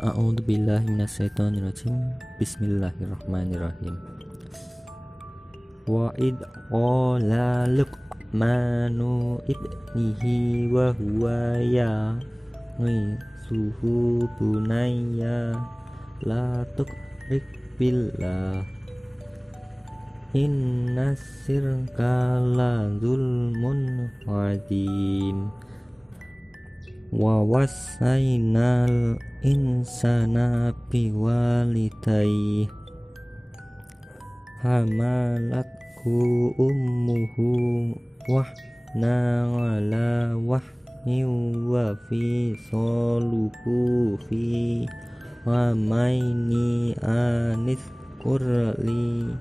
A'udzubillahi minasyaitonirrajim. Bismillahirrahmanirrahim. Wa id qala Luqmanu ibnihi wa huwa ya'idhuhu bunayya la tusyrik billah inna syirka la zulmun adzim. Wa wassaynal insana biwalidayhi hamalathu ummuhu wahna ala wahni wa fisaluhu fi amaini anizkur li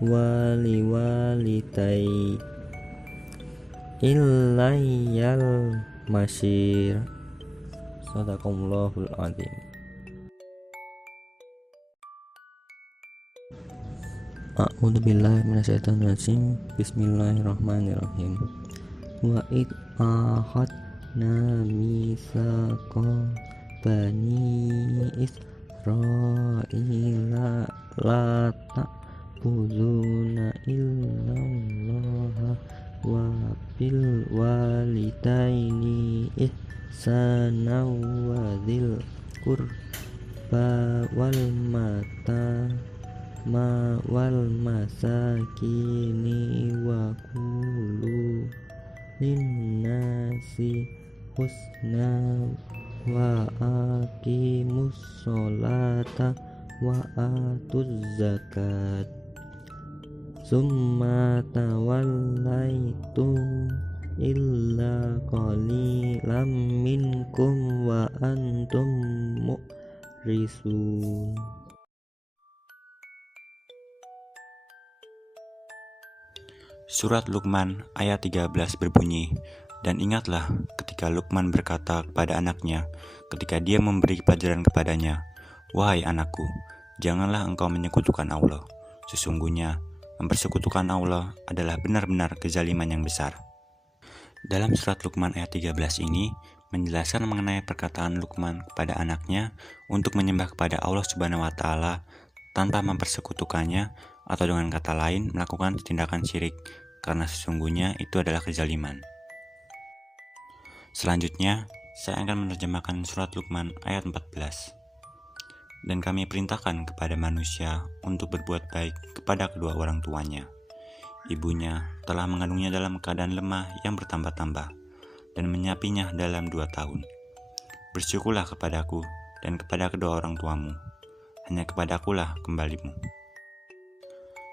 waliwalidayhi ilayal masyir. Sadaqallahul adzim. A'udzubillahi minasyaitonirrajim. Bismillahirrahmanirrahim. Wa id ahadna mitsaqa bani Israila la ta'buduna illallah wa bil walidaini ihsana wa dzil qurba wal wal masakini wa qulu linnasi husna wa aqimus sholata wa atuz zakat summa tawallaitu illa qalilam minkum wa antum mu'risun. Surat Luqman ayat 13 berbunyi, dan ingatlah ketika Luqman berkata kepada anaknya ketika dia memberi pelajaran kepadanya, wahai anakku, janganlah engkau menyekutukan Allah. Sesungguhnya mempersekutukan Allah adalah benar-benar kezaliman yang besar. Dalam surat Luqman ayat 13 ini menjelaskan mengenai perkataan Luqman kepada anaknya untuk menyembah kepada Allah Subhanahu wa taala tanpa mempersekutukannya, atau dengan kata lain melakukan tindakan syirik, karena sesungguhnya itu adalah kezaliman. Selanjutnya, saya akan menerjemahkan surat Luqman ayat 14. Dan kami perintahkan kepada manusia untuk berbuat baik kepada kedua orang tuanya. Ibunya telah mengandungnya dalam keadaan lemah yang bertambah-tambah dan menyapinya dalam 2 tahun. Bersyukurlah kepadaku dan kepada kedua orang tuamu. Hanya kepadakulah kembalimu.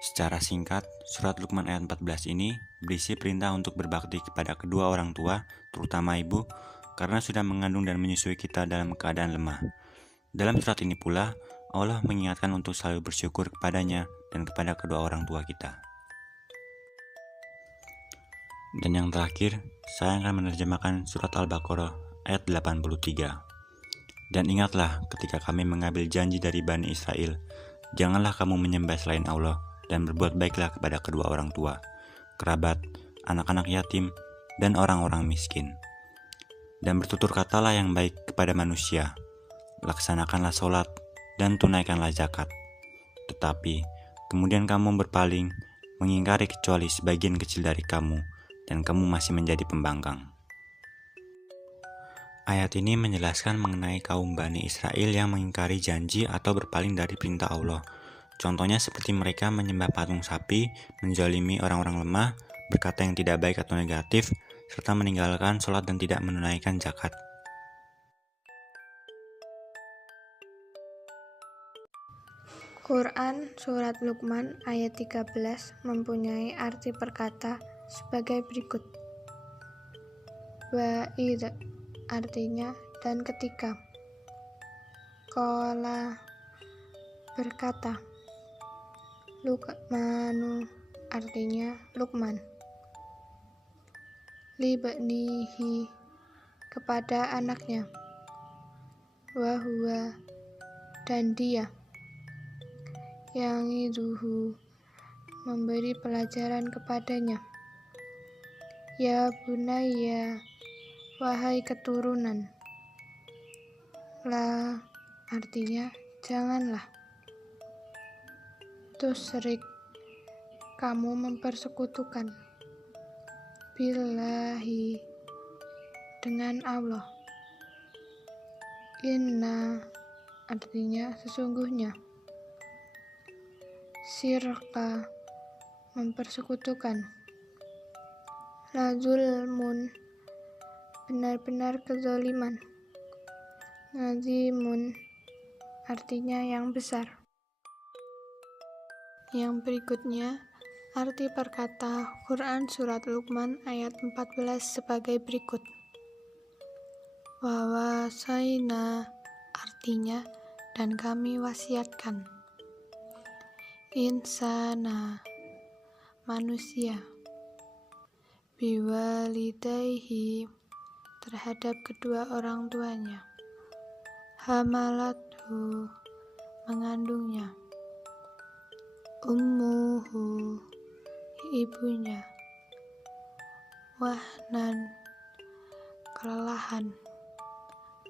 Secara singkat, surat Luqman ayat 14 ini berisi perintah untuk berbakti kepada kedua orang tua, terutama ibu, karena sudah mengandung dan menyusui kita dalam keadaan lemah. Dalam surat ini pula, Allah mengingatkan untuk selalu bersyukur kepadanya dan kepada kedua orang tua kita. Dan yang terakhir, saya akan menerjemahkan surat Al-Baqarah ayat 83. Dan ingatlah ketika kami mengambil janji dari Bani Israel, janganlah kamu menyembah selain Allah, dan berbuat baiklah kepada kedua orang tua, kerabat, anak-anak yatim, dan orang-orang miskin. Dan bertutur katalah yang baik kepada manusia, laksanakanlah sholat, dan tunaikanlah zakat. Tetapi, kemudian kamu berpaling, mengingkari kecuali sebagian kecil dari kamu, dan kamu masih menjadi pembangkang. Ayat ini menjelaskan mengenai kaum Bani Israel yang mengingkari janji atau berpaling dari perintah Allah. Contohnya seperti mereka menyembah patung sapi, menzalimi orang-orang lemah, berkata yang tidak baik atau negatif, serta meninggalkan sholat dan tidak menunaikan zakat. Quran Surat Luqman ayat 13 mempunyai arti perkata sebagai berikut. Wa'id artinya dan ketika. Qala berkata. Luqmanu artinya Luqman. Libnihi kepada anaknya. Wahwa dan dia. Yang iduhu memberi pelajaran kepadanya. Ya bunayya wahai keturunan. La artinya janganlah. Tusyrik, kamu mempersekutukan. Billahi, dengan Allah. Inna, artinya sesungguhnya. Syirka, mempersekutukan. La zulmun, benar-benar kezaliman. Nazimun, artinya yang besar. Yang berikutnya, arti perkata Quran Surat Luqman ayat 14 sebagai berikut. Wa wasaina, artinya dan kami wasiatkan. Insana, manusia. Biwalidayhi, terhadap kedua orang tuanya. Hamalathu, mengandungnya. Ummuhu, ibunya. Wahnan, kelelahan.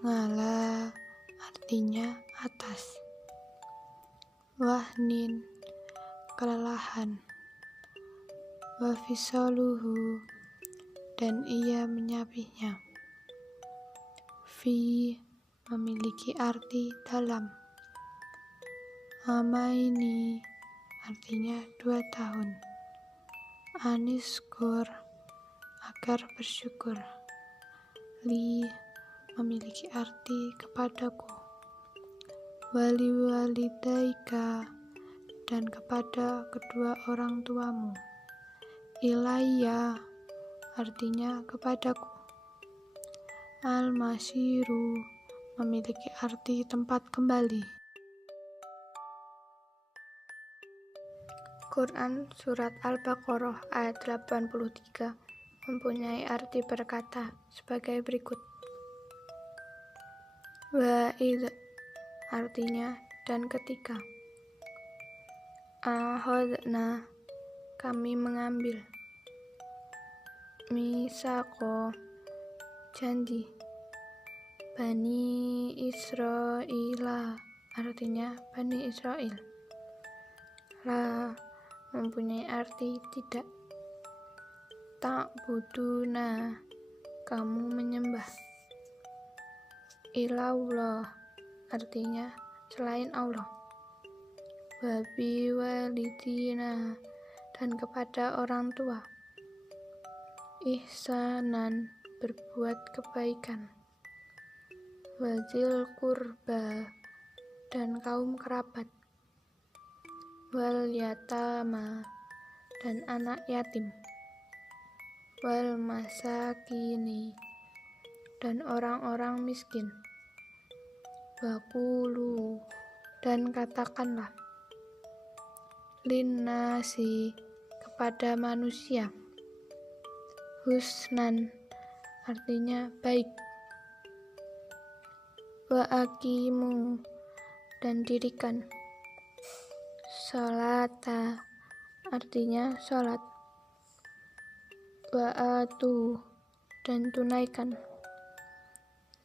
Ngala, artinya atas. Wahnin, kelelahan. Wafisaluhu, dan ia menyapihnya. Fi, memiliki arti dalam. Amaini, artinya 2 tahun. Aniskur, agar bersyukur. Li, memiliki arti kepadaku. Wali walidaika, dan kepada kedua orang tuamu. Ilayya, artinya kepadaku. Al-Masyiru, memiliki arti tempat kembali. Quran Surat Al-Baqarah ayat 83 mempunyai arti berkata sebagai berikut. Wa'id, artinya dan ketika. Ahodna, kami mengambil. Misako, janji. Bani Israila, artinya Bani Israel. La, mempunyai arti tidak. Ta'buduna, kamu menyembah. Ilallah, artinya selain Allah. Wabi walidina, dan kepada orang tua. Ihsanan, berbuat kebaikan. Wazil kurba, dan kaum kerabat. Wal yatama, dan anak yatim. Wal masakini, dan orang-orang miskin. Wakulu, dan katakanlah. Linnasi, kepada manusia. Husnan, artinya baik. Wa aqimu, dan dirikan. Sholata, artinya sholat. Wa atu, dan tunaikan.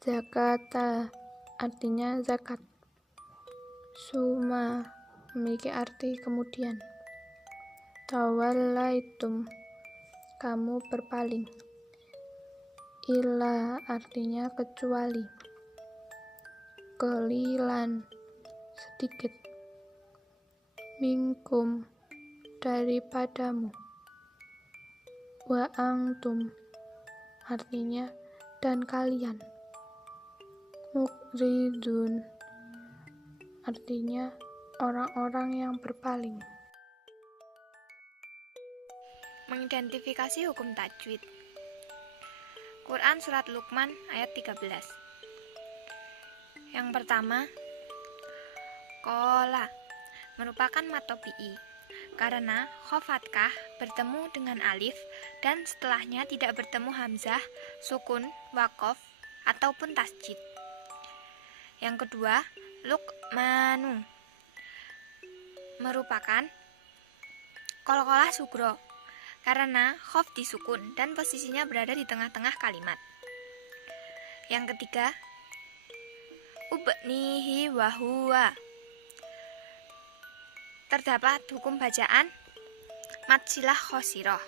Zakata, artinya zakat. Suma, memiliki arti kemudian. Tawallaitum, kamu berpaling. Illa, artinya kecuali. Qalilan, sedikit. Minkum, daripadamu. Wa antum, artinya dan kalian. Mukridun, artinya orang-orang yang berpaling. Mengidentifikasi hukum tajwid. Quran Surat Luqman ayat 13. Yang pertama, Qola, merupakan matobi'i, karena khofatkah bertemu dengan alif dan setelahnya tidak bertemu hamzah, sukun, wakof, ataupun tasjid. Yang kedua, Luqmanu, merupakan qalqalah sugro, karena khof disukun dan posisinya berada di tengah-tengah kalimat. Yang ketiga, ubnihi wa huwa. Terdapat hukum bacaan mad silah khosiroh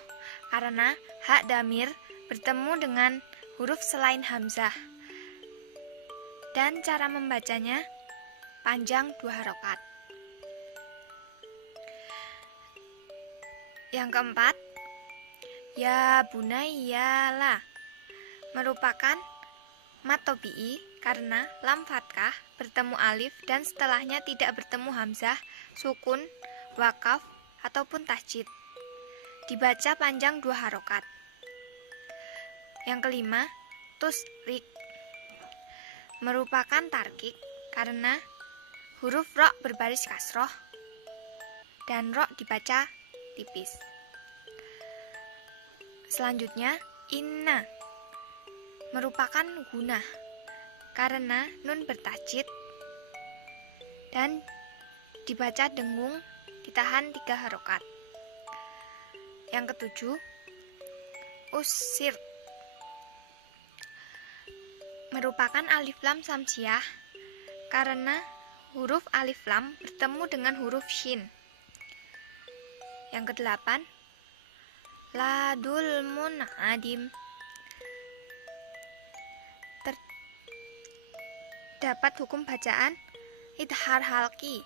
karena hak damir bertemu dengan huruf selain hamzah dan cara membacanya panjang 2 harokat. Yang keempat, ya bunayya la merupakan mad tobi'i karena lam fathah bertemu alif dan setelahnya tidak bertemu hamzah, sukun, wakaf, ataupun tasjid. Dibaca panjang 2 harokat. Yang kelima, tusrik merupakan tarkik karena huruf ro berbaris kasroh dan ro dibaca tipis. Selanjutnya, inna merupakan gunah karena nun bertajid dan dibaca dengung ditahan 3 harokat. Yang ketujuh, usir merupakan alif lam samsiah karena huruf alif lam bertemu dengan huruf shin. Yang kedelapan, ladul munadim terdapat hukum bacaan idhar halki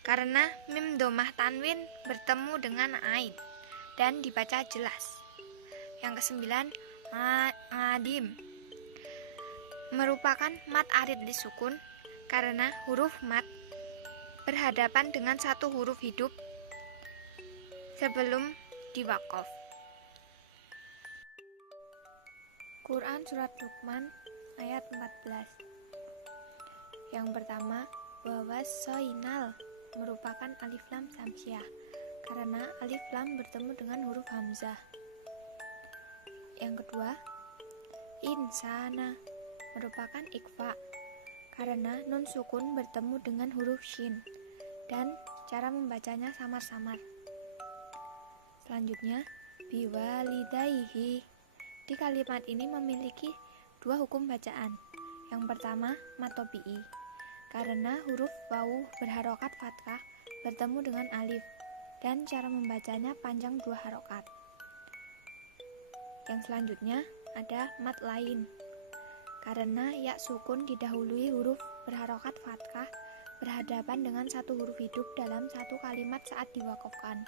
karena mim domah tanwin bertemu dengan ain dan dibaca jelas. Yang kesembilan, adim merupakan mad arid disukun karena huruf mad berhadapan dengan satu huruf hidup sebelum diwaqaf. Quran Surat Luqman ayat 14. Yang pertama, wawasoinal merupakan alif lam samsiah karena alif lam bertemu dengan huruf hamzah. Yang kedua, insana merupakan ikfa karena nun sukun bertemu dengan huruf shin dan cara membacanya samar-samar. Selanjutnya, biwalidayhi. Di kalimat ini memiliki 2 hukum bacaan. Yang pertama, mad tobi'i karena huruf wawu berharokat fathah bertemu dengan alif dan cara membacanya panjang 2 harokat. Yang selanjutnya ada mad lain karena ya sukun didahului huruf berharokat fathah berhadapan dengan satu huruf hidup dalam satu kalimat saat diwaqafkan.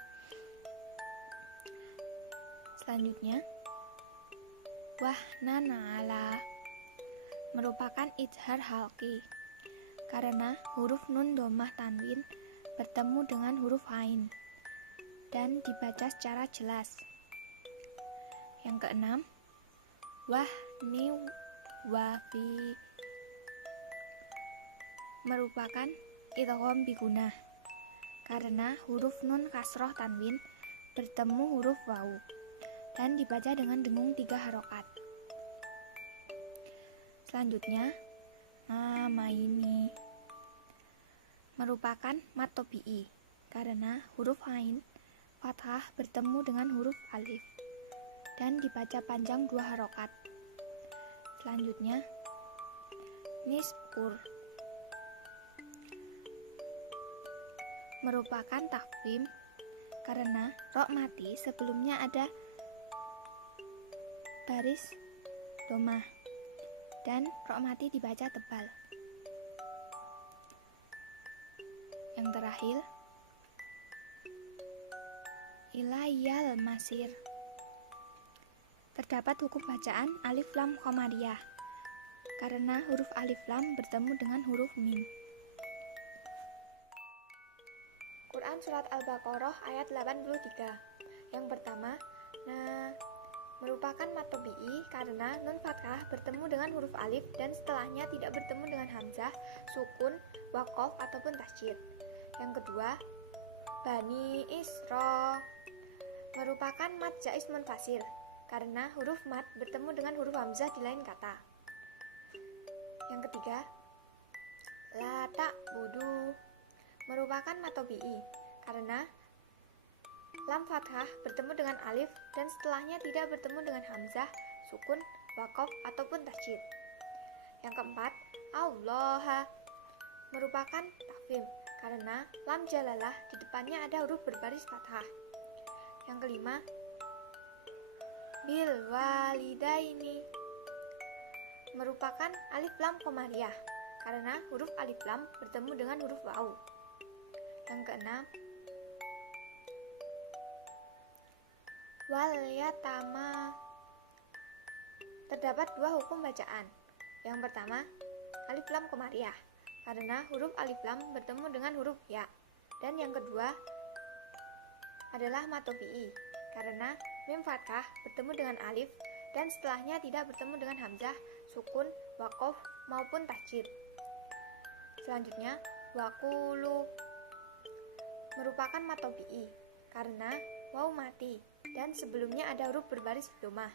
Selanjutnya, wahnanala merupakan idhar halki karena huruf nun domah tanwin bertemu dengan huruf ain dan dibaca secara jelas. Yang keenam, wahni wafi merupakan idgham bigunah karena huruf nun kasroh tanwin bertemu huruf wawu dan dibaca dengan dengung 3 harokat. Selanjutnya, ini merupakan mad tobi'i karena huruf ain fathah bertemu dengan huruf alif dan dibaca panjang 2 harokat. Selanjutnya, nispur merupakan takfim karena ro mati sebelumnya ada baris domah dan ro mati dibaca tebal. Yang terakhir, ilayal masir terdapat hukum bacaan alif lam qamariyah karena huruf alif lam bertemu dengan huruf mim. Quran Surat Al-Baqarah ayat 83. Yang pertama, merupakan mad tobi'i karena nun fathah bertemu dengan huruf alif dan setelahnya tidak bertemu dengan hamzah, sukun, waqaf ataupun tasjid. Yang kedua, Bani Isra merupakan mad jaiz munfasil karena huruf mad bertemu dengan huruf hamzah di lain kata. Yang ketiga, La ta'budu merupakan mad tobi'i karena lam fathah bertemu dengan alif dan setelahnya tidak bertemu dengan hamzah, sukun, waqaf ataupun tasjid. Yang keempat, Allah merupakan tafkhim karena lam jalalah di depannya ada huruf berbaris fathah. Yang kelima, bil walidaini merupakan alif lam komariah karena huruf alif lam bertemu dengan huruf waw. Yang keenam, wal yatama terdapat dua hukum bacaan. Yang pertama, alif lam komariah karena huruf alif lam bertemu dengan huruf ya. Dan yang kedua adalah matobi'i karena mim fathah bertemu dengan alif dan setelahnya tidak bertemu dengan hamzah, sukun, wakof maupun tasjid. Selanjutnya, wakulu merupakan matobi'i karena waw mati dan sebelumnya ada huruf berbaris domah.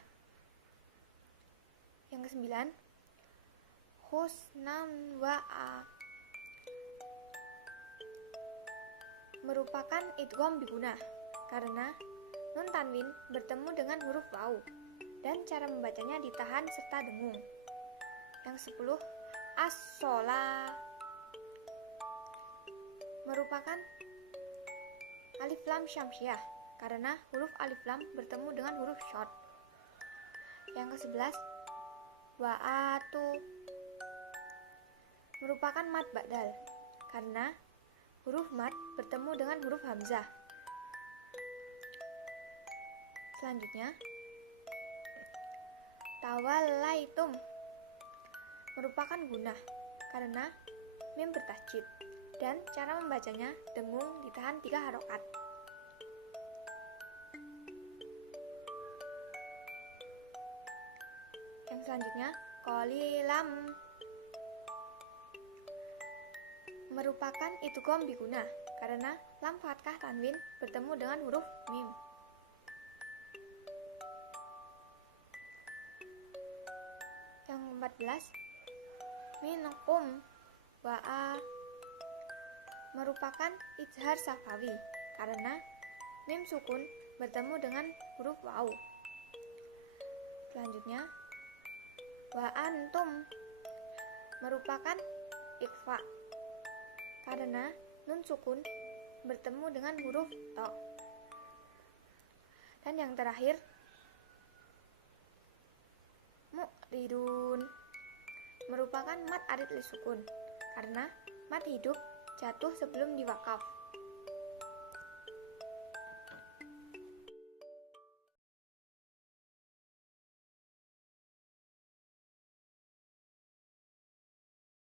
Yang kesembilan, husnan wa'a merupakan idgham bigunah karena nun tanwin bertemu dengan huruf waw dan cara membacanya ditahan serta dengung. Yang 10, as-shola merupakan alif lam syamsiah karena huruf alif lam bertemu dengan huruf short. Yang ke-11, wa'atu merupakan mad ba'dal karena huruf mad bertemu dengan huruf hamzah. Selanjutnya, tawallaitum merupakan gunah karena mim bertasjid dan cara membacanya dengung ditahan 3 harokat. Yang selanjutnya, qalilam merupakan idgham bigunah karena lam fathah tanwin bertemu dengan huruf mim. Yang 14, minkum wa'a merupakan izhar safawi karena mim sukun bertemu dengan huruf waw. Selanjutnya, wa antum merupakan ikhfa karena nun sukun bertemu dengan huruf to. Dan yang terakhir, mu'ridun merupakan mad arid li sukun karena mad hidup jatuh sebelum diwakaf.